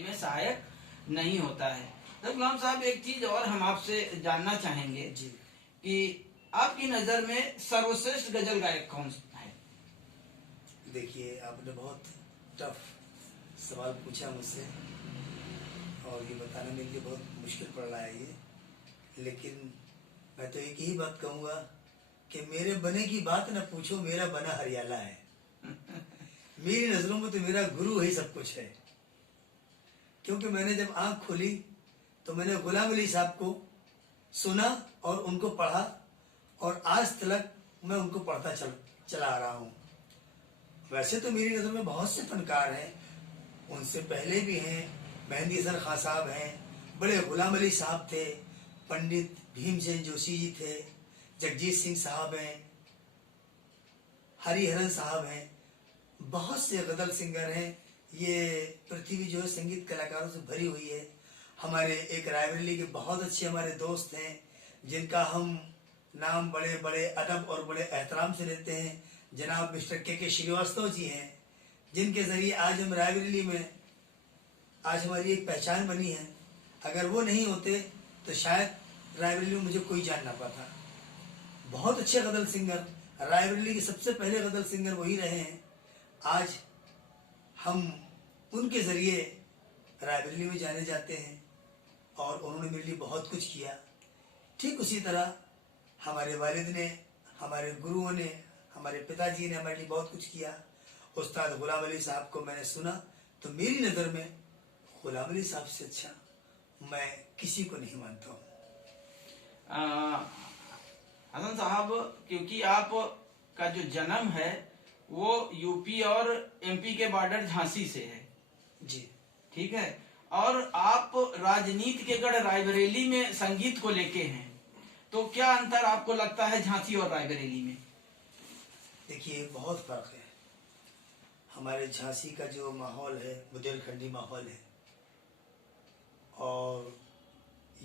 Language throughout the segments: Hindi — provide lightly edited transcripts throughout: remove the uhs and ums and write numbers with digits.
में सहायक नहीं होता है। तो गुलाम साहब, एक चीज और हम आपसे जानना चाहेंगे जी। कि आपकी नजर में सर्वश्रेष्ठ गजल गायक कौन है? देखिए, आपने बहुत टफ सवाल पूछा मुझसे और ये बताने में लिए बहुत मुश्किल पड़ रहा है ये, लेकिन मैं तो एक ही बात कहूँगा कि मेरे बने की बात न पूछो, मेरा बना हरियाला है। मेरी नज़रों में तो मेरा गुरु ही सब कुछ है, क्योंकि मैंने जब आंख खोली तो मैंने गुलाम अली साहब को सुना और उनको पढ़ा और आज तक मैं उनको पढ़ता चला आ रहा हूँ। वैसे तो मेरी नज़र में बहुत से फनकार हैं, उनसे पहले भी हैं। मेहंदी हसन खां साहब हैं, बड़े गुलाम अली साहब थे, पंडित भीमसेन जोशी जी थे, जगजीत सिंह साहब हैं, हरिहरन साहब हैं, बहुत से गज़ल सिंगर हैं। ये पृथ्वी जो है संगीत कलाकारों से भरी हुई है। हमारे एक रायबरेली के बहुत अच्छे हमारे दोस्त हैं, जिनका हम नाम बड़े बड़े अदब और बड़े एहतराम से लेते हैं। जनाब मिस्टर के श्रीवास्तव जी हैं, जिनके ज़रिए आज हम रायबरेली में आज हमारी एक पहचान बनी है। अगर वो नहीं होते तो शायद रायबरेली में मुझे कोई जान ना पाता। बहुत अच्छे गज़ल सिंगर, रायबरेली के सबसे पहले गज़ल सिंगर वही रहे हैं। आज हम उनके ज़रिए रायबरेली में जाने जाते हैं और उन्होंने मेरे लिए बहुत कुछ किया। ठीक उसी तरह हमारे वालिद ने, हमारे गुरुओं ने, हमारे पिताजी ने हमारे लिए बहुत कुछ किया। उस्ताद गुलाम अली साहब को मैंने सुना तो मेरी नज़र में गुलाम अली साहब से अच्छा मैं किसी को नहीं मानता हूँ। हसन साहब, क्योंकि आप का जो जन्म है वो यूपी और एमपी के बॉर्डर झांसी से है जी, ठीक है, और आप राजनीति के गढ़ रायबरेली में संगीत को लेके हैं, तो क्या अंतर आपको लगता है झांसी और रायबरेली में? देखिए, बहुत फर्क है। हमारे झांसी का जो माहौल है बुंदेलखंडी माहौल है, और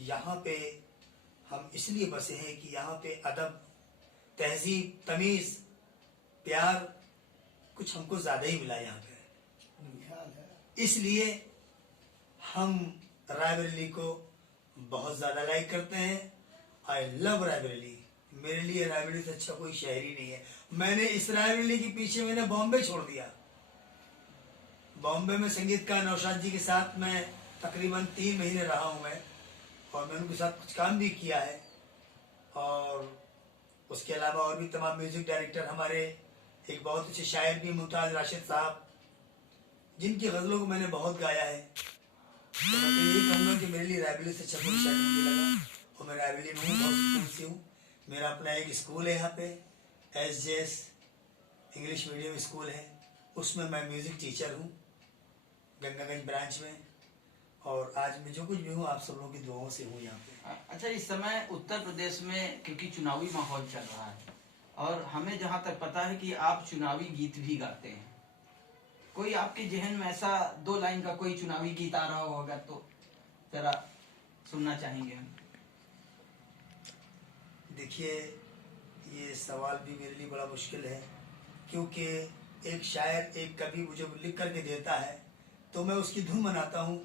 यहाँ पे हम इसलिए बसे हैं कि यहाँ पे अदब, तहजीब, तमीज़, प्यार कुछ हमको ज़्यादा ही मिला यहाँ पे। इसलिए हम रायबरेली को बहुत ज़्यादा लाइक करते हैं। I love Raebareli. मेरे लिए रायबरेली से अच्छा कोई शहर ही नहीं है। मैंने इस रायबरेली के पीछे मैंने बॉम्बे छोड़ दिया। बॉम्बे में संगीतकार नौशाद जी के साथ मैं तकरीबन 3 महीने रहा हूँ मैं, और मैंने उनके साथ कुछ काम भी किया है। और उसके अलावा और भी तमाम म्यूज़िक डायरेक्टर, हमारे एक बहुत अच्छे शायर भी मुमताज़ राशिद साहब, जिनकी गज़लों को मैंने बहुत गाया है। तो मैं तो यही कहूँगा कि मेरे लिए रायबरेली से अच्छा कोई शहर मुझे लगा, और मैं रायबरेली में हूँ, बहुत सुकून से हूँ। मेरा अपना एक स्कूल है यहाँ पे, SJS इंग्लिश मीडियम स्कूल है, उसमें मैं म्यूज़िक टीचर हूँ गंगागंज ब्रांच में। और आज मैं जो कुछ भी हूँ आप सब लोगों की दुआओं से हूँ यहाँ पे। अच्छा, इस समय उत्तर प्रदेश में क्योंकि चुनावी माहौल चल रहा है और हमें जहाँ तक पता है कि आप चुनावी गीत भी गाते हैं, कोई आपके जहन में ऐसा 2 लाइन का कोई चुनावी गीत आ रहा हो अगर तो जरा सुनना चाहेंगे हम। देखिए, ये सवाल भी मेरे लिए बड़ा मुश्किल है, क्योंकि एक शायर, एक कवि मुझे लिख करके देता है तो मैं उसकी धुन बनाता हूँ,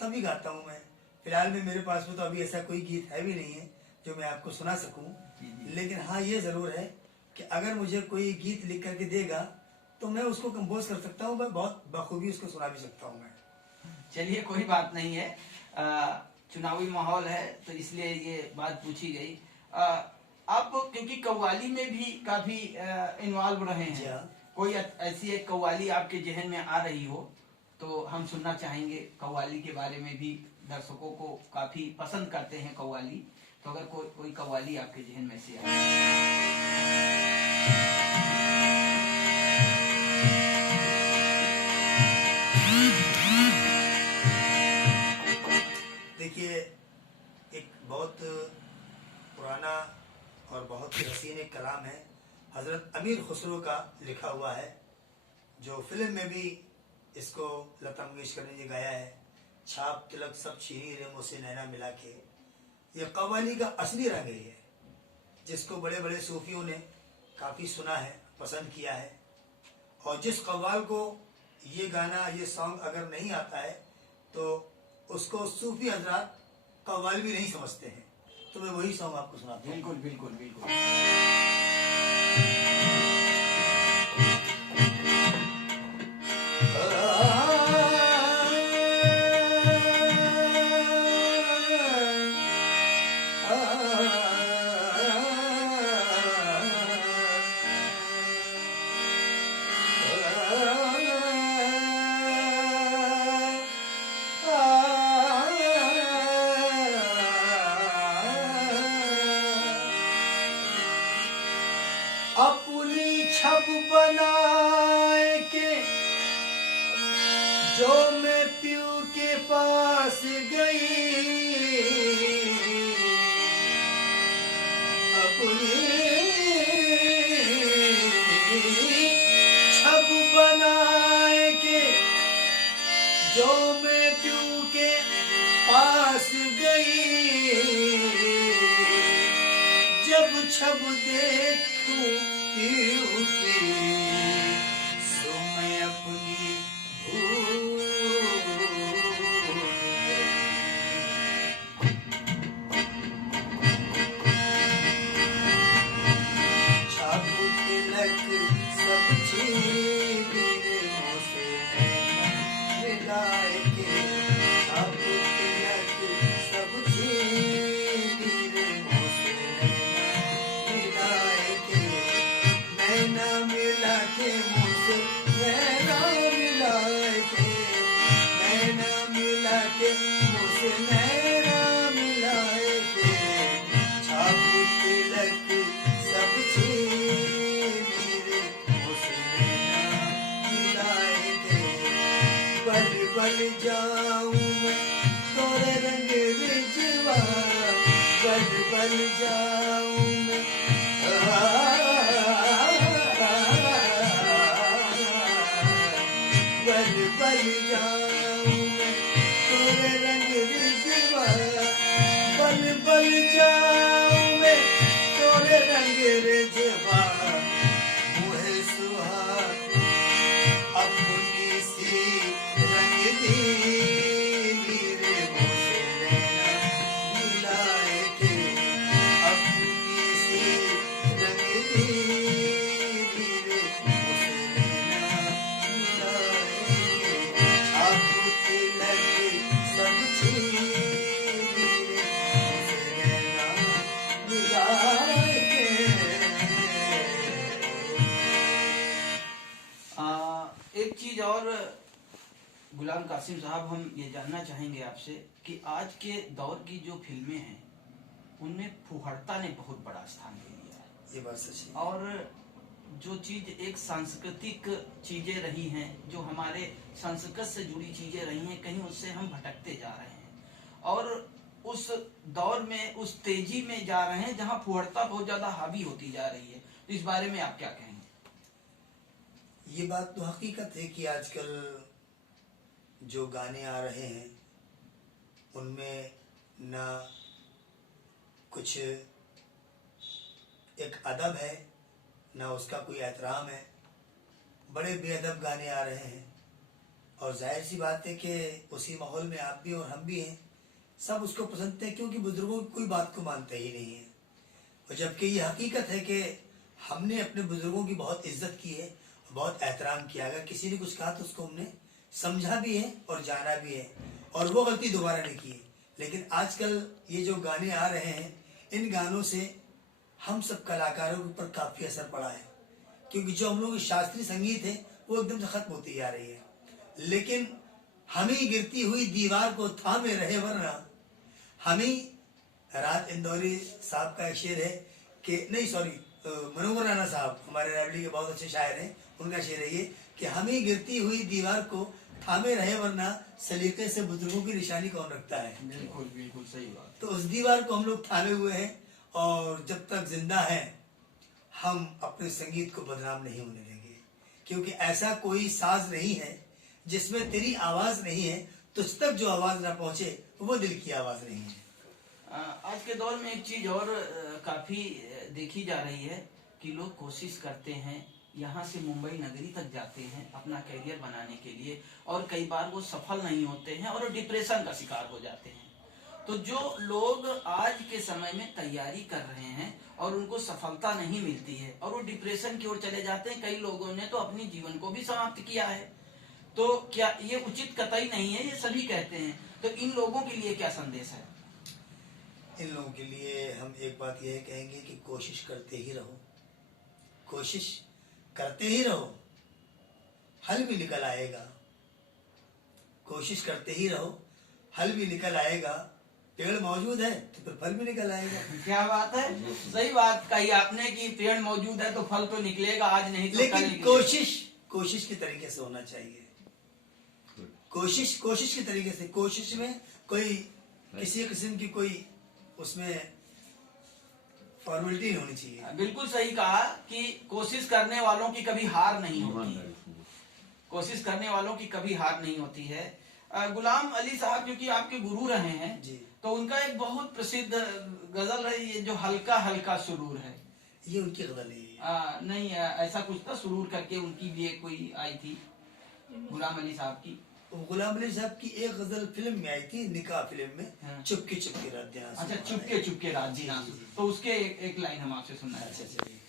तभी गाता हूँ मैं। फिलहाल में मेरे पास में तो अभी ऐसा कोई गीत है भी नहीं है जो मैं आपको सुना सकूँ। लेकिन हाँ, ये ज़रूर है कि अगर मुझे कोई गीत लिख करके देगा तो मैं उसको कंपोज कर सकता हूँ, मैं बहुत बखूबी उसको सुना भी सकता हूँ मैं। चलिए, कोई बात नहीं है, चुनावी माहौल है तो इसलिए ये बात पूछी गई। आप क्योंकि कव्वाली में भी काफी इन्वॉल्व रहे हैं, कोई ऐसी एक कव्वाली आपके जहन में आ रही हो तो हम सुनना चाहेंगे। कव्वाली के बारे में भी दर्शकों को काफी पसंद करते हैं कव्वाली, तो अगर कोई कव्वाली आपके जहन में से आए। देखिए, एक बहुत पुराना और बहुत ही हसीन एक कलाम है, हज़रत अमीर खुसरो का लिखा हुआ है, जो फिल्म में भी इसको लता मंगेशकर ने गाया है। छाप तिलक सब छीनी रे मुझसे नैना मिला के। ये कव्वाली का असली रंग है, जिसको बड़े बड़े सूफियों ने काफ़ी सुना है, पसंद किया है। और जिस कव्वाल को ये गाना, ये सॉन्ग अगर नहीं आता है तो उसको सूफी हजरात कव्वाली भी नहीं समझते हैं। तो मैं वही सॉन्ग आपको सुनाता हूँ। बिल्कुल बिल्कुल बिल्कुल। अपनी छब बनाए के जो मैं प्यू के पास गई, अपनी छब बनाए के जो मैं प्यू के पास गई, जब छब देखूं प्यू की सो मैं अपनी भूल गई। छाप तिलक सब छीन मुँह से मिलाए के, छाप तिलक सब छीन मुँह से मिलाए के, नैना मिला के मुझसे नैना मिलाए के, नैना मिला के मुझसे नैना मिलाए के, छाप तिलक सब छीन मुझसे नैना मिलाए के, बल बल जाऊं मैं तोरे रंग रिजवा, बल बल जाऊं मैं बल बल जाऊं मैं तोरे रंग रिजवा, बल बल जाऊं मैं तोरे रंग रिजवा, मुहे सुहाग अपनी सी रंग दी रे मुझसे नैना मिलाए के, अपनी सी रंग दी रे मुझसे नैना मिलाए के, छाप तिलक सब छीन रे मुझसे नैना मिलाए के। एक चीज और गुलाम कासिम साहब, हम ये जानना चाहेंगे आपसे कि आज के दौर की जो फिल्में हैं उनमें फुहड़ता ने बहुत बड़ा स्थान ले लिया है, ये बात सच है। और जो चीज एक सांस्कृतिक चीजें रही हैं, जो हमारे संस्कृत से जुड़ी चीजें रही हैं, कहीं उससे हम भटकते जा रहे हैं और उस दौर में उस तेजी में जा रहे हैं जहां फुहड़ता बहुत ज्यादा हावी होती जा रही है। तो इस बारे में आप क्या कहेंगे? ये बात तो हकीकत है कि आजकल जो गाने आ रहे हैं उनमें ना कुछ एक अदब है, ना उसका कोई एहतराम है, बड़े बेअदब गाने आ रहे हैं। और जाहिर सी बात है कि उसी माहौल में आप भी और हम भी हैं, सब उसको पसंद हैं क्योंकि बुजुर्गों की कोई बात को मानते ही नहीं है। और जबकि ये हकीकत है कि हमने अपने बुजुर्गों की बहुत इज्जत की है, बहुत एहतराम किया। अगर किसी ने कुछ कहा तो उसको हमने समझा भी है और जाना भी है और वो गलती दोबारा नहीं की है। लेकिन आजकल ये जो गाने आ रहे हैं, इन गानों से हम सब कलाकारों के ऊपर काफ़ी असर पड़ा है, क्योंकि जो हम लोग शास्त्रीय संगीत है वो एकदम से खत्म होती जा रही है। लेकिन हम ही गिरती हुई दीवार को थामे रहे, वरना हम ही, राहत इंदौरी साहब का एक शेर है कि नहीं सॉरी मनोहर राणा साहब हमारे रायबरेली के बहुत अच्छे शायर हैं, उनका शेर है ये कि हम ही गिरती हुई दीवार को थामे रहे, वरना सलीके से बुजुर्गों की निशानी कौन रखता है। बिल्कुल बिल्कुल सही बात। तो उस दीवार को हम लोग थामे हुए हैं और जब तक जिंदा हैं हम अपने संगीत को बदनाम नहीं होने देंगे, क्योंकि ऐसा कोई साज नहीं है जिसमें तेरी आवाज नहीं है, तुझ तक जो आवाज ना पहुंचे वो दिल की आवाज नहीं है। आज के दौर में एक चीज और काफी देखी जा रही है कि लोग कोशिश करते हैं यहाँ से मुंबई नगरी तक जाते हैं अपना करियर बनाने के लिए, और कई बार वो सफल नहीं होते हैं और डिप्रेशन का शिकार हो जाते हैं। तो जो लोग आज के समय में तैयारी कर रहे हैं और उनको सफलता नहीं मिलती है और वो डिप्रेशन की ओर चले जाते हैं, कई लोगों ने तो अपनी जीवन को भी समाप्त किया है। तो क्या ये उचित कतई नहीं है, ये सभी कहते हैं। तो इन लोगों के लिए क्या संदेश है? इन लोगों के लिए हम एक बात यह कहेंगे कि कोशिश करते ही रहो, कोशिश करते ही रहो, हल भी निकल आएगा। कोशिश करते ही रहो, हल भी निकल आएगा। पेड़ मौजूद है तो फिर फल भी निकल आएगा। क्या बात है, सही बात कही आपने कि पेड़ मौजूद है तो फल तो निकलेगा, आज नहीं तो कल लेकिन निकलेगा। कोशिश के तरीके से होना चाहिए। कोशिश के तरीके से, कोशिश में कोई किसी किस्म की कोई उसमें फॉर्मेलिटी नहीं होनी चाहिए। बिल्कुल सही कहा कि कोशिश करने वालों की कभी हार नहीं होती, कोशिश करने वालों की कभी हार नहीं होती है। गुलाम अली साहब क्योंकि आपके गुरु रहे हैं जी, तो उनका एक बहुत प्रसिद्ध गजल है, ये जो हल्का हल्का सुरूर है, ये उनकी गजल है। नहीं ऐसा कुछ था, सुरूर करके उनकी भी एक कोई आई थी गुलाम अली साहब की। गुलाम अली साहब की एक गजल फिल्म में आई थी, निकाह फिल्म में, हाँ। चुपके चुपके रात दिन अच्छा, चुपके चुपके रात दिन आंसू। जी, जी। तो उसके एक लाइन हम आपसे सुनना है। अच्छा चलिए।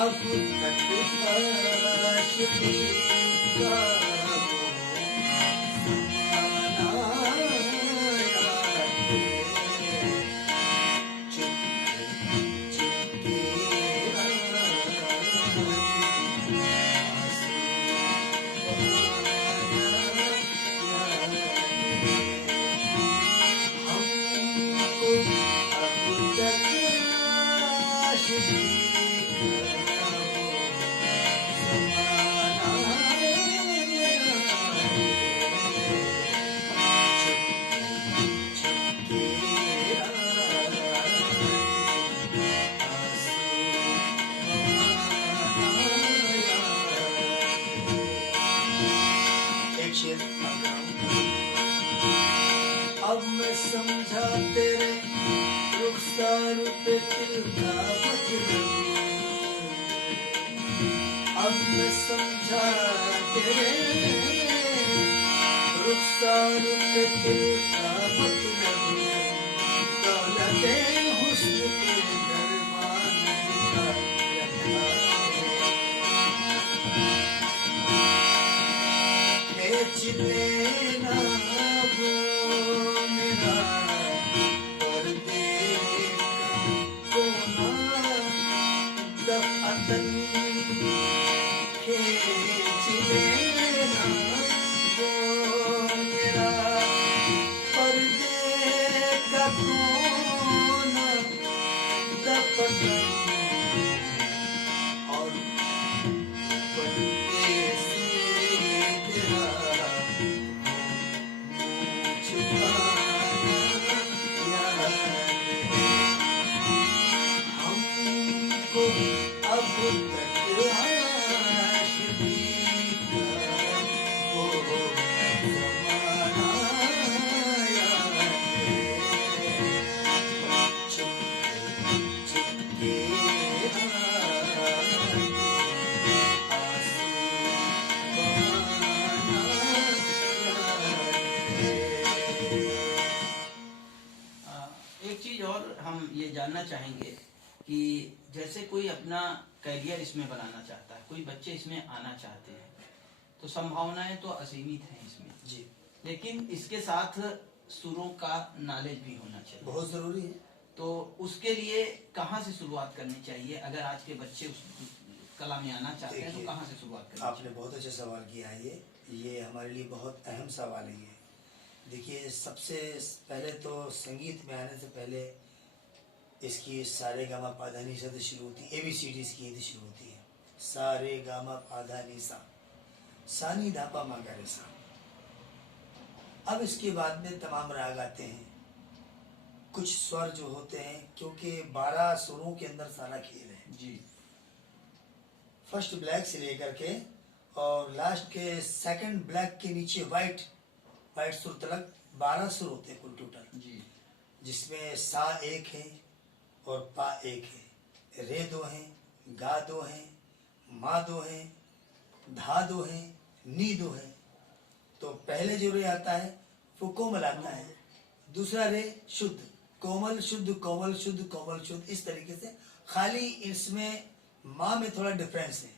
अब तक आशिकी का ज़माना याद है। चुपके चुपके आंसू बहाना याद है। हमको अब तक आशिकी अब मैं समझा तेरे रुखसार पे दिल का मतलब, अब मैं समझा तेरे रुखसार पे दिल का मतलब, दौलते हुस्न के दरमान का खींच लेना वो मेरा पर्दे का कोना, दफअतन खींच लेना वो मेरा पर्दे का कोना, दफअतन और पर्दे से तेरा ये जानना चाहेंगे कि जैसे कोई अपना करियर इसमें बनाना चाहता है, कोई बच्चे इसमें आना चाहते हैं, तो संभावनाएं तो असीमित हैं इसमें जी, लेकिन इसके साथ सुरों का नॉलेज भी होना चाहिए। बहुत जरूरी है। तो उसके लिए कहाँ से शुरुआत करनी चाहिए? अगर आज के बच्चे उस कला में आना चाहते हैं तो देखिए, कहाँ से शुरुआत करनी आपने बहुत अच्छा सवाल किया है। ये हमारे लिए बहुत अहम सवाल है ये। देखिए, सबसे पहले तो संगीत में आने से पहले इसकी सारे गामा पाधा नी सा से शुरू होती है, ABCD इसकी यही शुरू होती है। सारे गामा पाधा नी सा, सानी धापा मागा रे सा। अब इसके बाद में तमाम राग आते हैं, कुछ स्वर जो होते हैं, क्योंकि 12 सुरों के अंदर सारा खेल है जी। फर्स्ट ब्लैक से लेकर के और लास्ट के सेकंड ब्लैक के नीचे व्हाइट सुर तलक 12 सुर होते हैं कुल टोटल, जी जिसमें सा एक है और पा एक है, रे 2 हैं, गा 2 हैं, मा 2 हैं, धा 2 हैं, नी 2 है। तो पहले जो रे आता है वो कोमल आता है, दूसरा रे शुद्ध, कोमल शुद्ध कोमल शुद्ध कोमल शुद्ध, इस तरीके से। खाली इसमें माँ में थोड़ा डिफरेंस है।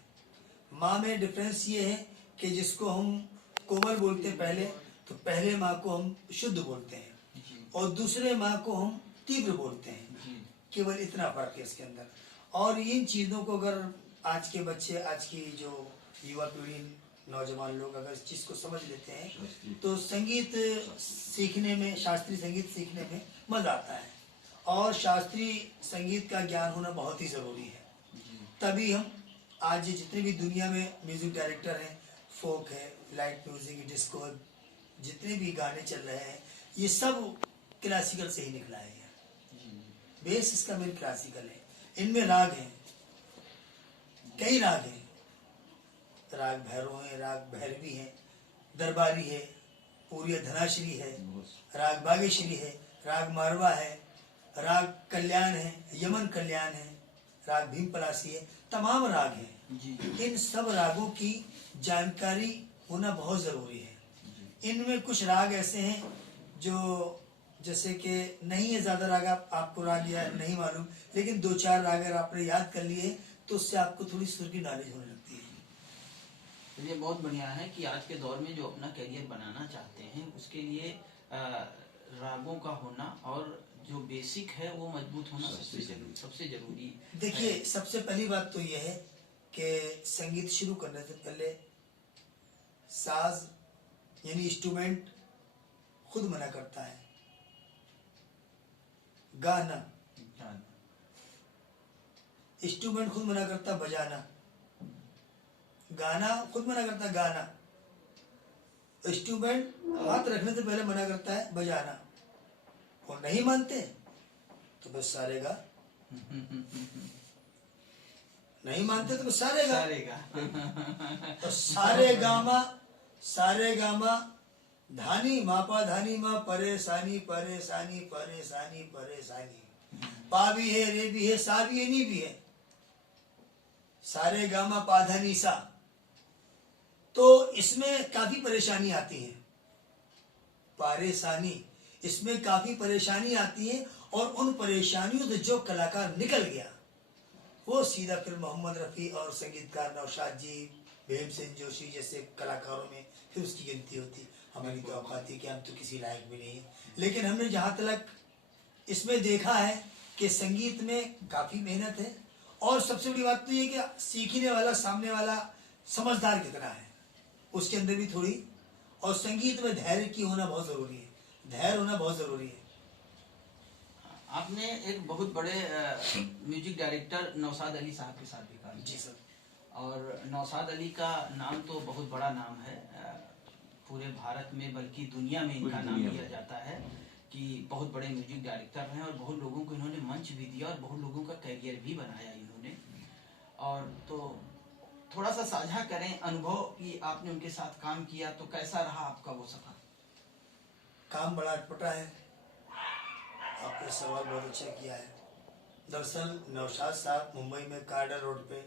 माँ में डिफरेंस ये है कि जिसको हम कोमल बोलते हैं पहले, तो पहले माँ को हम शुद्ध बोलते हैं जी और दूसरे माँ को हम तीव्र बोलते हैं। जी केवल इतना फर्क है इसके अंदर। और इन चीज़ों को अगर आज के बच्चे, आज की जो युवा पीढ़ी, नौजवान लोग अगर इस चीज़ को समझ लेते हैं तो संगीत सीखने में, शास्त्रीय संगीत सीखने में मज़ा आता है। और शास्त्रीय संगीत का ज्ञान होना बहुत ही ज़रूरी है। तभी हम आज जितने भी दुनिया में म्यूजिक डायरेक्टर हैं, फोक है, लाइट म्यूजिक, डिस्को, जितने भी गाने चल रहे हैं, ये सब क्लासिकल से ही निकला है। बेस इसका मेन क्लासिकल है। इनमें राग हैं, कई राग हैं। राग भैरव है, राग भैरवी है, दरबारी है, पूरी धनाश्री है, राग बागेश्वरी है, राग मारवा है, राग कल्याण है, यमन कल्याण है, राग भीम पलासी है, तमाम राग हैं। जी इन सब रागों की जानकारी होना बहुत जरूरी है। इनमें कुछ राग ऐसे हैं जो, जैसे कि नहीं है ज्यादा राग, आपको राग या नहीं मालूम, लेकिन 2-4 राग अगर आपने याद कर लिए तो उससे आपको थोड़ी सुर की नॉलेज होने लगती है। तो ये बहुत बढ़िया है कि आज के दौर में जो अपना करियर बनाना चाहते हैं उसके लिए रागों का होना और जो बेसिक है वो मजबूत होना सबसे जरूरी। देखिए, सबसे पहली बात तो यह है कि संगीत शुरू करने से पहले साज यानी इंस्ट्रूमेंट खुद मना करता है। गाना, इंस्ट्रूमेंट खुद मना करता बजाना, गाना खुद मना करता गाना, इंस्ट्रूमेंट हाथ रखने से पहले मना करता है बजाना। और नहीं मानते तो बस सारेगा, नहीं मानते तो बस सारेगा। तो सारे गामा धानी मापा धानी मा परेशानी परेशानी परेशानी परेशानी, पा भी है, रे भी है, सा भी है, नी भी है, सारे गामा पाधानी सा। तो इसमें काफी परेशानी आती है, परेशानी, इसमें काफी परेशानी आती है। और उन परेशानियों से जो कलाकार निकल गया वो सीधा फिर मोहम्मद रफ़ी और संगीतकार नौशाद जी, भीमसेन जोशी जैसे कलाकारों में फिर उसकी गिनती होती। हमारी तो औकात थी कि हम तो किसी लायक भी नहीं है। लेकिन हमने जहाँ तक इसमें देखा है कि संगीत में काफ़ी मेहनत है। और सबसे बड़ी बात तो ये कि सीखने वाला, सामने वाला समझदार कितना है, उसके अंदर भी थोड़ी। और संगीत में धैर्य की होना बहुत ज़रूरी है, धैर्य होना बहुत ज़रूरी है। आपने एक बहुत बड़े म्यूजिक डायरेक्टर नौशाद अली साहब के साथ भी काम किया। जी सर। और नौशाद अली का नाम तो बहुत बड़ा नाम है पूरे भारत में, बल्कि दुनिया में इनका नाम लिया जाता है कि बहुत बड़े म्यूजिक डायरेक्टर हैं। और बहुत लोगों को इन्होंने मंच भी दिया और बहुत लोगों का करियर भी बनाया इन्होंने। और तो थोड़ा सा साझा करें अनुभव कि आपने उनके साथ काम किया तो कैसा रहा आपका वो सफर? काम बड़ा अटपटा है। आपने सवाल बहुत अच्छा किया है। दरअसल नौशाद साहब मुंबई में कार्डर रोड पे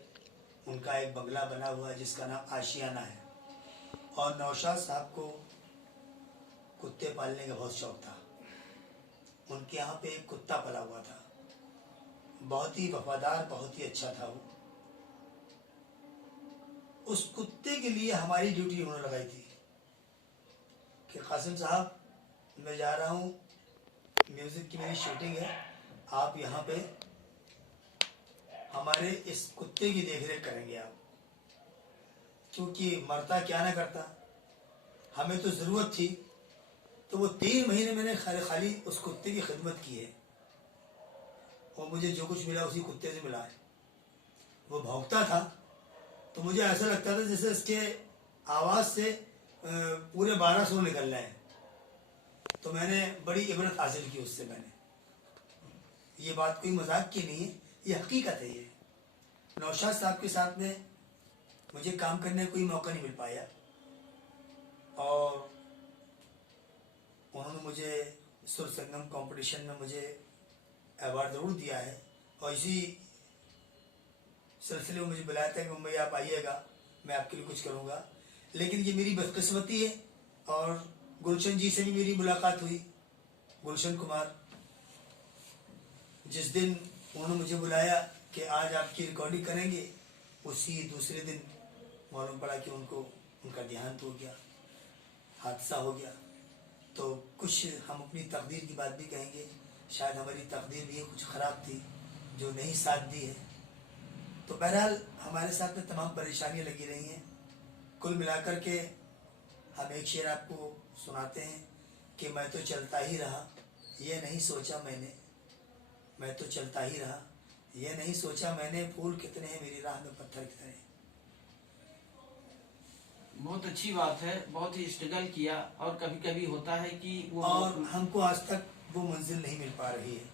उनका एक बंगला बना हुआ है जिसका नाम आशियाना है। और नौशाद साहब को कुत्ते पालने का बहुत शौक था। उनके यहाँ पे एक कुत्ता पला हुआ था बहुत ही वफादार, बहुत ही अच्छा था वो। उस कुत्ते के लिए हमारी ड्यूटी उन्होंने लगाई थी कि कासिम साहब, मैं जा रहा हूँ, म्यूजिक की मेरी शूटिंग है, आप यहाँ पे हमारे इस कुत्ते की देखरेख करेंगे आप, क्योंकि मरता क्या ना करता, हमें तो ज़रूरत थी। तो वो 3 महीने मैंने खाली उस कुत्ते की खिदमत की है, और मुझे जो कुछ मिला उसी कुत्ते से मिला है। वो भौंकता था तो मुझे ऐसा लगता था जैसे इसके आवाज़ से पूरे 12 सुर निकल रहे हैं। तो मैंने बड़ी इबरत हासिल की उससे। मैंने ये बात कोई मजाक की नहीं है, ये हकीकत है। ये नौशाद साहब के साथ में मुझे काम करने का कोई मौका नहीं मिल पाया, और उन्होंने मुझे सुर संगम कंपटीशन में मुझे अवार्ड ज़रूर दिया है, और इसी सिलसिले में मुझे बुलाया था कि मुंबई आप आइएगा, मैं आपके लिए कुछ करूँगा। लेकिन ये मेरी बदकिस्मती है। और गुलशन जी से भी मेरी मुलाकात हुई, गुलशन कुमार। जिस दिन उन्होंने मुझे बुलाया कि आज आपकी रिकॉर्डिंग करेंगे, उसी दूसरे दिन मालूम पड़ा कि उनका देहांत हो गया, हादसा हो गया। तो कुछ हम अपनी तकदीर की बात भी कहेंगे, शायद हमारी तकदीर भी कुछ ख़राब थी जो नहीं साथ दी है। तो बहरहाल हमारे साथ में तमाम परेशानियां लगी रही हैं। कुल मिलाकर के हम एक शेर आपको सुनाते हैं कि मैं तो चलता ही रहा, ये नहीं सोचा मैंने, मैं तो चलता ही रहा, ये नहीं सोचा मैंने, फूल कितने हैं मेरी राह में पत्थर कितने हैं। बहुत अच्छी बात है, बहुत ही स्ट्रगल किया, और कभी कभी होता है कि वो, और हमको आज तक वो मंजिल नहीं मिल पा रही है,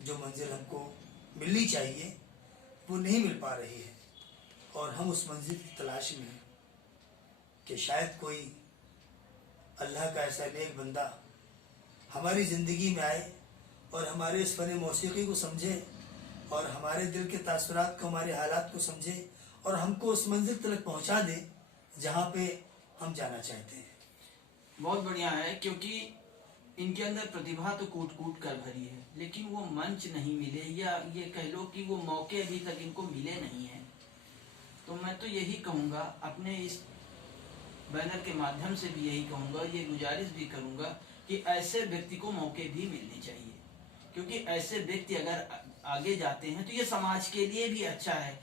जो मंजिल हमको मिलनी चाहिए वो नहीं मिल पा रही है। और हम उस मंजिल की तलाश में हैं कि शायद कोई अल्लाह का ऐसा नेक बंदा हमारी ज़िंदगी में आए और हमारे इस फ़न मौसीकी को समझे, और हमारे दिल के तासुरात को, हमारे हालात को समझे, और हमको उस मंजिल तक पहुंचा दे जहाँ पे हम जाना चाहते हैं। बहुत बढ़िया है, क्योंकि इनके अंदर प्रतिभा तो कूट कूट कर भरी है, लेकिन वो मंच नहीं मिले, या ये कह लो कि वो मौके अभी तक इनको मिले नहीं हैं। तो मैं तो यही कहूँगा, अपने इस बैनर के माध्यम से भी यही कहूँगा, ये गुजारिश भी करूँगा कि ऐसे व्यक्ति को मौके भी मिलने चाहिए, क्योंकि ऐसे व्यक्ति अगर आगे जाते हैं तो ये समाज के लिए भी अच्छा है।